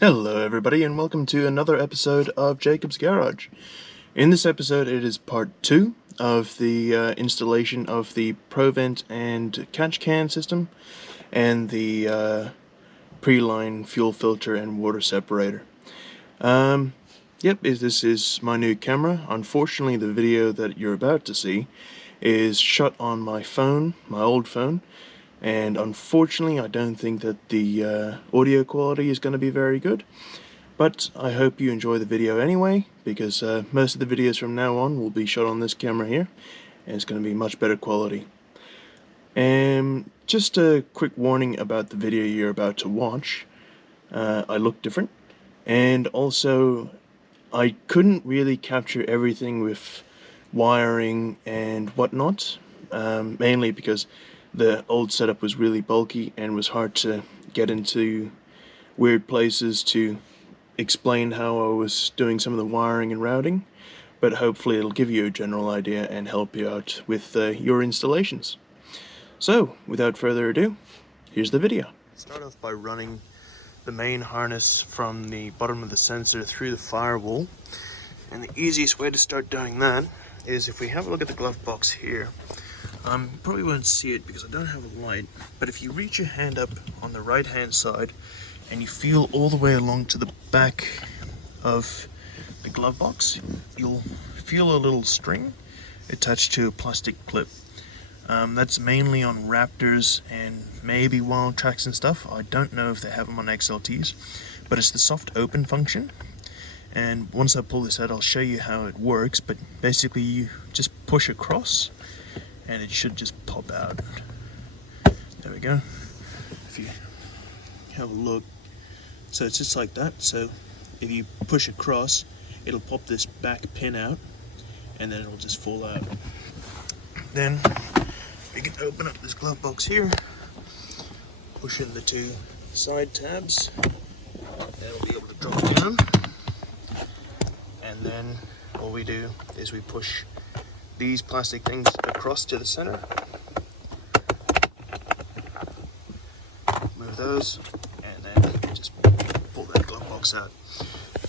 Hello everybody and welcome to another episode of Jacob's Garage. In this episode it is part 2 of the installation of the Provent and catch can system and the pre-line fuel filter and water separator. This is my new camera. Unfortunately the video that you're about to see is shot on my phone, my old phone. And unfortunately I don't think that the audio quality is going to be very good, but I hope you enjoy the video anyway, because most of the videos from now on will be shot on this camera here, and it's going to be much better quality. And just a quick warning about the video you're about to watch. I look different, and also I couldn't really capture everything with wiring and whatnot, mainly because the old setup was really bulky and was hard to get into weird places to explain how I was doing some of the wiring and routing, but hopefully it'll give you a general idea and help you out with your installations. So, without further ado, here's the video. Start off by running the main harness from the bottom of the sensor through the firewall, and the easiest way to start doing that is if we have a look at the glove box here. You probably won't see it because I don't have a light, but if you reach your hand up on the right hand side and you feel all the way along to the back of the glove box, you'll feel a little string attached to a plastic clip. That's mainly on Raptors and maybe Wild Tracks and stuff. I don't know if they have them on XLTs, but it's the soft open function. And once I pull this out, I'll show you how it works, but basically you just push across and it should just pop out. There we go. If you have a look, so it's just like that. So if you push across, it'll pop this back pin out and then it'll just fall out. Then we can open up this glove box here, push in the two side tabs, and it'll be able to drop down. And then all we do is we push these plastic things across to the center, move those, and then just pull that glove box out.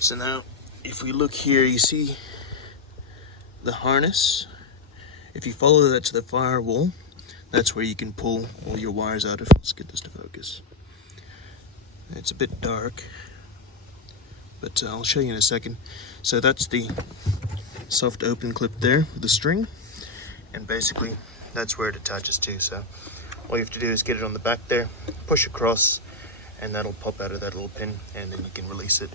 So now if we look here, you see the harness. If you follow that to the firewall, that's where you can pull all your wires out of. Let's get this to focus. It's a bit dark, but I'll show you in a second. So that's the soft open clip there with the string, and basically that's where it attaches to. So all you have to do is get it on the back there, push across, and that'll pop out of that little pin, and then you can release it.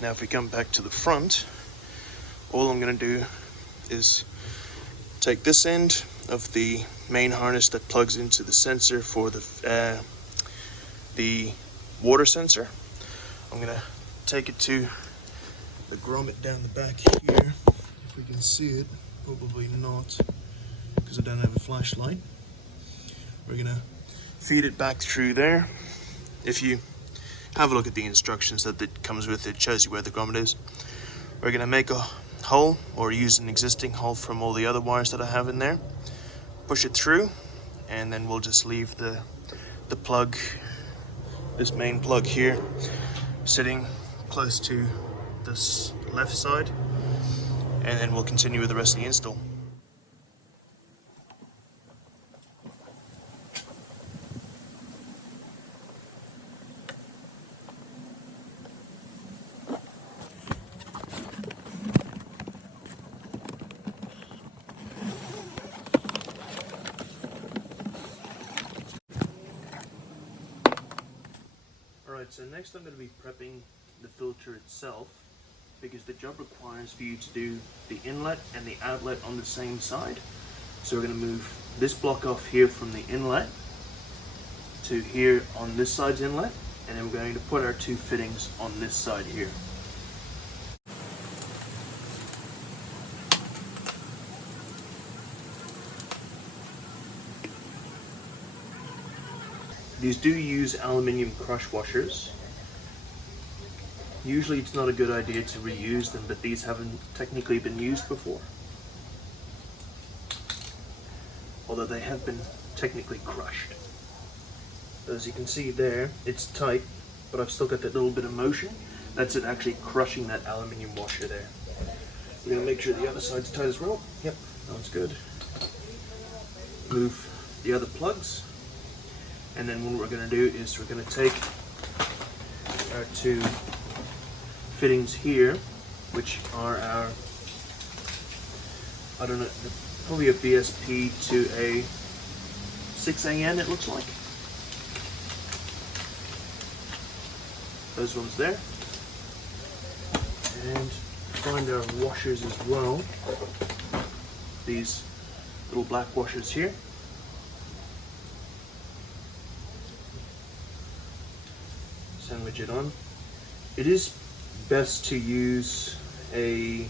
Now if we come back to the front, all I'm going to do is take this end of the main harness that plugs into the sensor for the water sensor. I'm going to take it to the grommet down the back here. If we can see it, probably not, because I don't have a flashlight. We're gonna feed it back through there. If you have a look at the instructions that it comes with, it shows you where the grommet is. We're gonna make a hole, or use an existing hole from all the other wires that I have in there, push it through, and then we'll just leave the plug, this main plug here, sitting close to this left side, and then we'll continue with the rest of the install. Alright, so next I'm going to be prepping the filter itself, because the job requires for you to do the inlet and the outlet on the same side. So we're going to move this block off here from the inlet to here on this side's inlet, and then we're going to put our two fittings on this side here. These do use aluminium crush washers. Usually it's not a good idea to reuse them, but these haven't technically been used before. Although they have been technically crushed. As you can see there, it's tight, but I've still got that little bit of motion. That's it actually crushing that aluminium washer there. We're going to make sure the other side's tight as well. Yep, sounds good. Move the other plugs. And then what we're going to do is we're going to take our two fittings here, which are our, I don't know, probably a BSP to a 6AN it looks like. Those ones there. And find our washers as well. These little black washers here. Sandwich it on. It is best to use a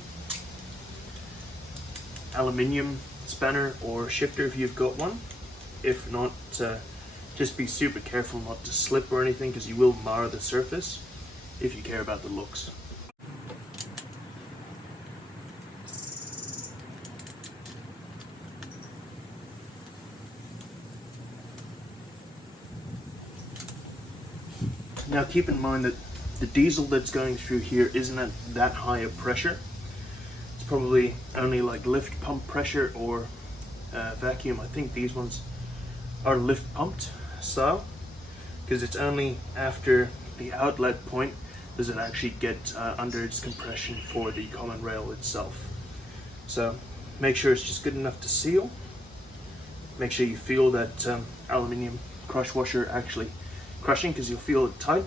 aluminium spanner or shifter if you've got one. If not, just be super careful not to slip or anything, because you will mar the surface if you care about the looks. Now keep in mind that the diesel that's going through here isn't at that high a pressure. It's probably only like lift pump pressure or vacuum. I think these ones are lift pumped style, because it's only after the outlet point does it actually get under its compression for the common rail itself. So make sure it's just good enough to seal. Make sure you feel that aluminium crush washer actually crushing, because you'll feel it tight,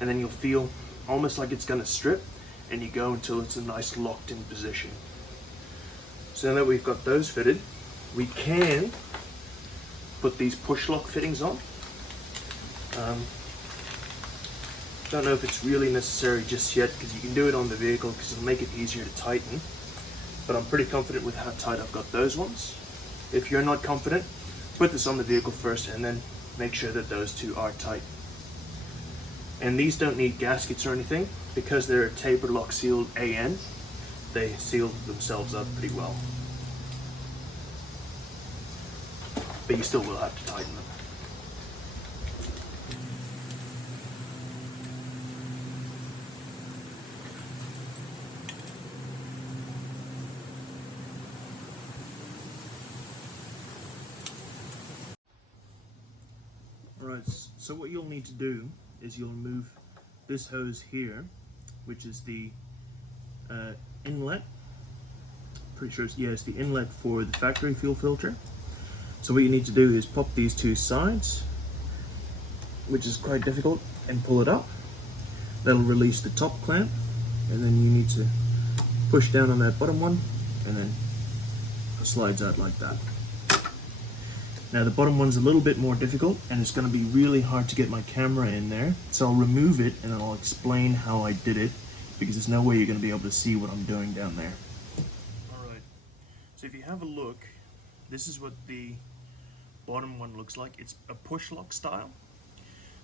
and then you'll feel almost like it's going to strip, and you go until it's a nice locked in position. So now that we've got those fitted, we can put these push lock fittings on. Don't know if it's really necessary just yet, because you can do it on the vehicle because it'll make it easier to tighten, but I'm pretty confident with how tight I've got those ones. If you're not confident, put this on the vehicle first and then make sure that those two are tight. And these don't need gaskets or anything, because they're a taper lock sealed AN. They seal themselves up pretty well. But you still will have to tighten them. Alright, so what you'll need to do is you'll remove this hose here, which is the inlet. Pretty sure it's the inlet for the factory fuel filter. So what you need to do is pop these two sides, which is quite difficult, and pull it up. That'll release the top clamp, and then you need to push down on that bottom one, and then it slides out like that. Now the bottom one's a little bit more difficult, and it's going to be really hard to get my camera in there, so I'll remove it and then I'll explain how I did it, because there's no way you're going to be able to see what I'm doing down there. Alright, so if you have a look, this is what the bottom one looks like. It's a push lock style.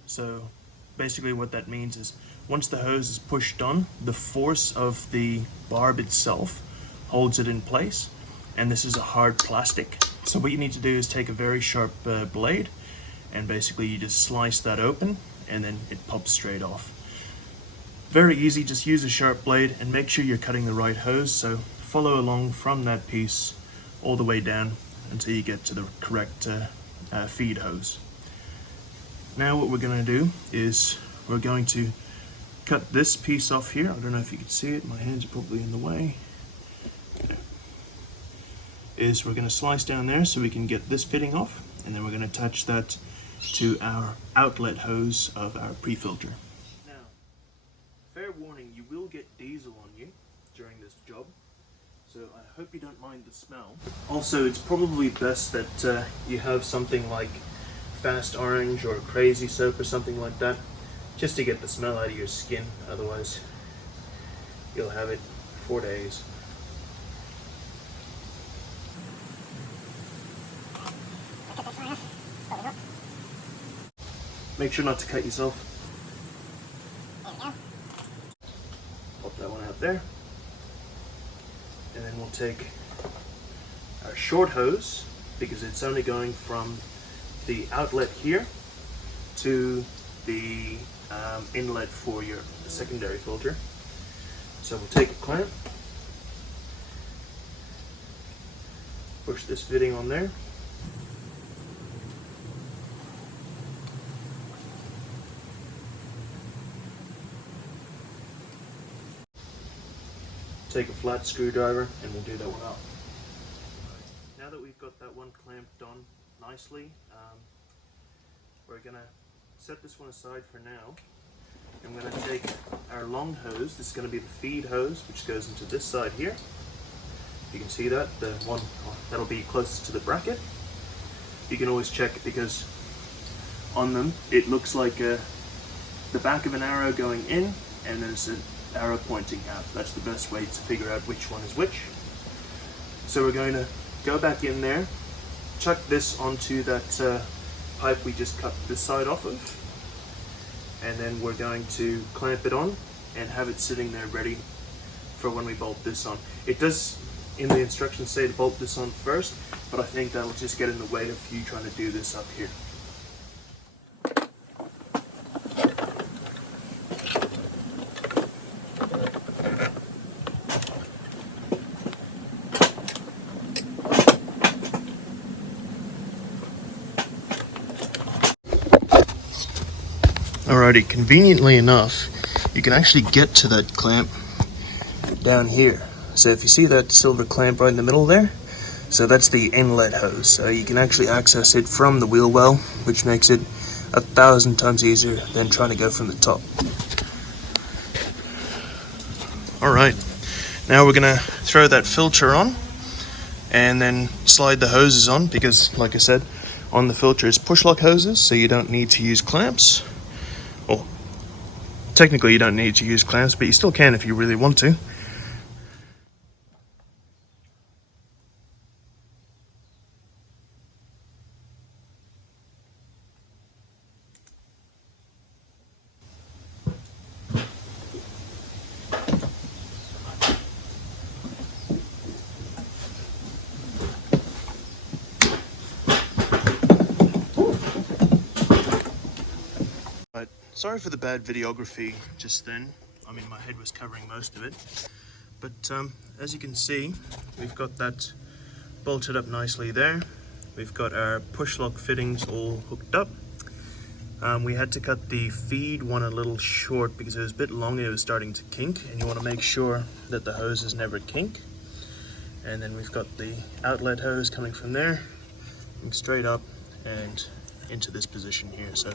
So basically what that means is once the hose is pushed on, the force of the barb itself holds it in place, and this is a hard plastic. So what you need to do is take a very sharp blade, and basically you just slice that open and then it pops straight off. Very easy, just use a sharp blade and make sure you're cutting the right hose. So follow along from that piece all the way down until you get to the correct feed hose. Now what we're going to do is we're going to cut this piece off here. I don't know if you can see it, my hands are probably in the way. Is we're going to slice down there so we can get this fitting off, and then we're going to attach that to our outlet hose of our pre-filter. Now, fair warning, you will get diesel on you during this job, so I hope you don't mind the smell. Also, it's probably best that you have something like Fast Orange or Crazy Soap or something like that, just to get the smell out of your skin, otherwise you'll have it for days. Make sure not to cut yourself. There we go. Pop that one out there. And then we'll take our short hose, because it's only going from the outlet here to the inlet for the secondary filter. So we'll take a clamp, push this fitting on there, take a flat screwdriver, and we'll do that one out. Now that we've got that one clamped on nicely, we're going to set this one aside for now. I'm going to take our long hose. This is going to be the feed hose, which goes into this side here. You can see that, the one that'll be closest to the bracket. You can always check because on them it looks like the back of an arrow going in, and there's an arrow pointing out. That's the best way to figure out which one is which. So we're going to go back in there, chuck this onto that pipe we just cut this side off of, and then we're going to clamp it on and have it sitting there ready for when we bolt this on. It does in the instructions say to bolt this on first, but I think that'll just get in the way of you trying to do this up here. Alrighty, conveniently enough, you can actually get to that clamp down here. So if you see that silver clamp right in the middle there, so that's the inlet hose. So you can actually access it from the wheel well, which makes it 1,000 times easier than trying to go from the top. Alright, now we're going to throw that filter on and then slide the hoses on, because like I said, on the filter is push lock hoses, so you don't need to use clamps. Well, technically you don't need to use clamps, but you still can if you really want to. But sorry for the bad videography just then. I mean, my head was covering most of it. But as you can see, we've got that bolted up nicely there. We've got our push lock fittings all hooked up. We had to cut the feed one a little short because it was a bit long and it was starting to kink, and you want to make sure that the hoses never kink. And then we've got the outlet hose coming from there, straight up and into this position here. So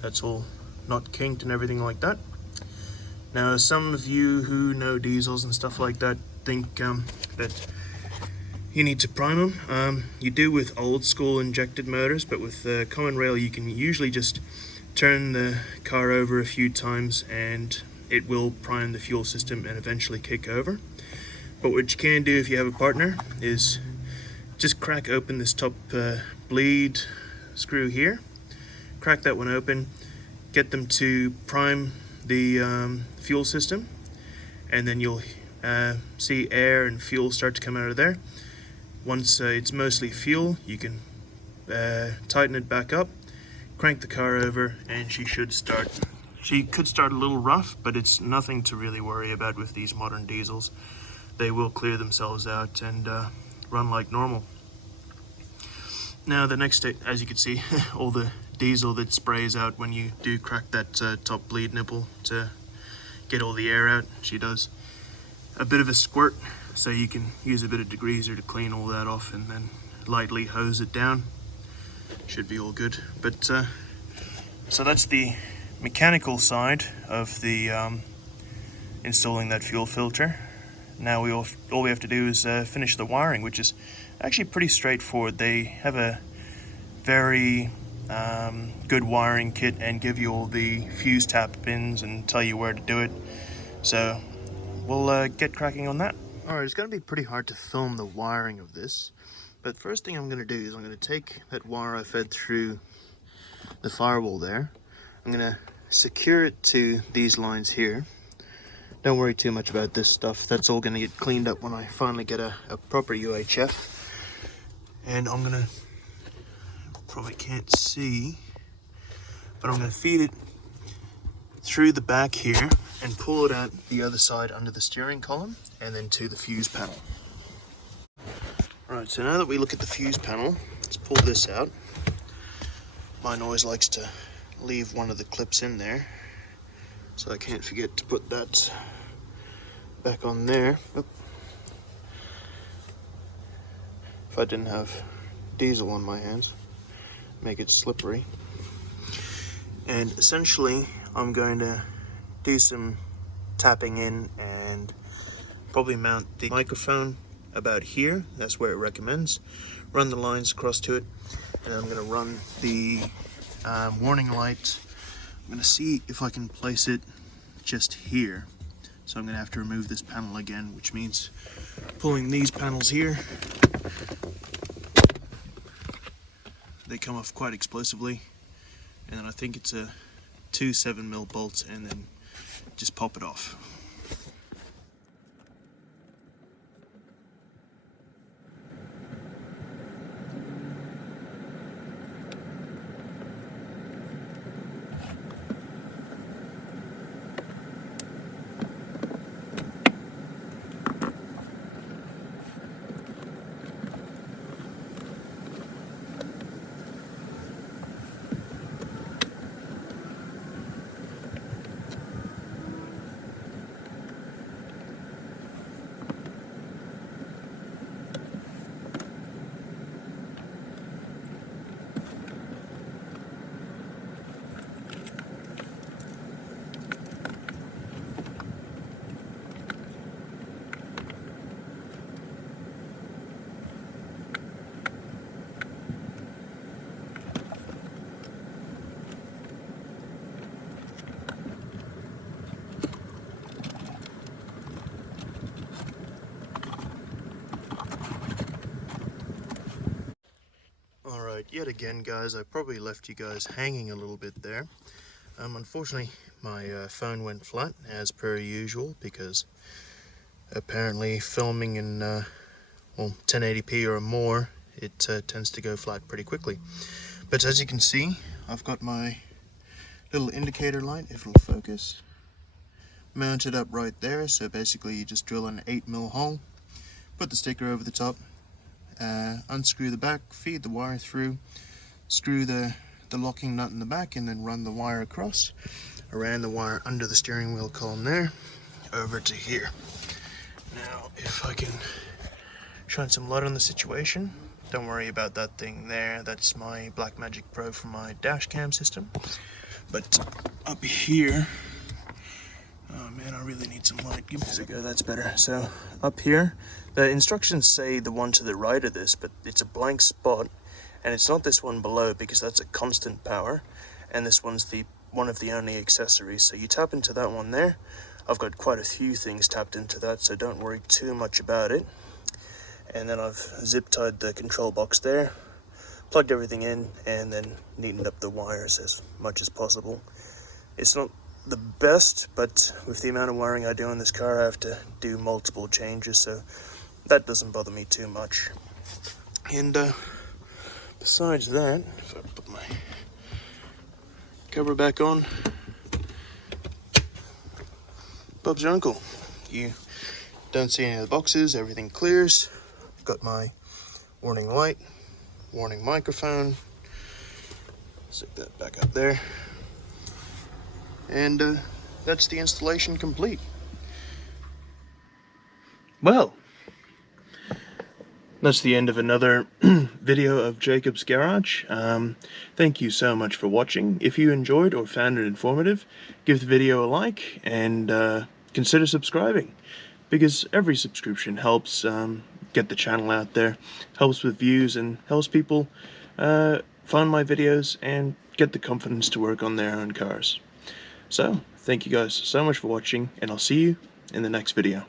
that's all not kinked and everything like that. Now, some of you who know diesels and stuff like that think that you need to prime them. You do with old school injected motors, but with common rail you can usually just turn the car over a few times and it will prime the fuel system and eventually kick over. But what you can do if you have a partner is just crack open this top bleed screw here, crack that one open, get them to prime the fuel system, and then you'll see air and fuel start to come out of there. Once it's mostly fuel, you can tighten it back up, crank the car over, and she should start. She could start a little rough, but it's nothing to really worry about with these modern diesels. They will clear themselves out and run like normal. Now the next step, as you can see, all the diesel that sprays out when you do crack that top bleed nipple to get all the air out. She does a bit of a squirt, so you can use a bit of degreaser to clean all that off and then lightly hose it down. Should be all good. But so that's the mechanical side of the installing that fuel filter. Now all we have to do is finish the wiring, which is actually pretty straightforward. They have a very good wiring kit and give you all the fuse tap pins and tell you where to do it. So we'll get cracking on that. Alright, it's going to be pretty hard to film the wiring of this, but first thing I'm going to do is I'm going to take that wire I fed through the firewall there. I'm going to secure it to these lines here. Don't worry too much about this stuff. That's all going to get cleaned up when I finally get a proper UHF. And I'm going to, probably can't see, but I'm going to feed it through the back here and pull it out the other side under the steering column and then to the fuse panel. Right, so now that we look at the fuse panel, let's pull this out. Mine always likes to leave one of the clips in there, so I can't forget to put that back on there. Oop. If I didn't have diesel on my hands, make it slippery. And essentially I'm going to do some tapping in and probably mount the microphone about here. That's where it recommends. Run the lines across to it, and I'm going to run the warning light. I'm going to see if I can place it just here. So I'm going to have to remove this panel again, which means pulling these panels here. They come off quite explosively, and then I think it's a 2 7mm bolts, and then just pop it off. Alright, yet again guys, I probably left you guys hanging a little bit there. Unfortunately, my phone went flat as per usual, because apparently filming in well, 1080p or more, it tends to go flat pretty quickly. But as you can see, I've got my little indicator light, if it'll focus, mounted up right there. So basically you just drill an 8mm hole, put the sticker over the top, unscrew the back, feed the wire through, screw the locking nut in the back, and then run the wire across. I ran the wire under the steering wheel column there, over to here. Now if I can shine some light on the situation, don't worry about that thing there, that's my Blackmagic Pro from my dash cam system. But up here, oh man, I really need some light. Give me a second. That's better. So up here, the instructions say the one to the right of this, but it's a blank spot, and it's not this one below because that's a constant power, and this one's the one of the only accessories. So you tap into that one there. I've got quite a few things tapped into that, so don't worry too much about it. And then I've zip tied the control box there, plugged everything in, and then neatened up the wires as much as possible. It's not the best, but with the amount of wiring I do in this car, I have to do multiple changes, so that doesn't bother me too much. And besides that, if I put my cover back on, Bob's your uncle. You don't see any of the boxes, everything clears. I've got my warning light, warning microphone, stick that back up there, and that's the installation complete. Well, that's the end of another video of Jacob's Garage. Thank you so much for watching. If you enjoyed or found it informative, give the video a like, and consider subscribing, because every subscription helps get the channel out there, helps with views, and helps people find my videos and get the confidence to work on their own cars. So, thank you guys so much for watching, and I'll see you in the next video.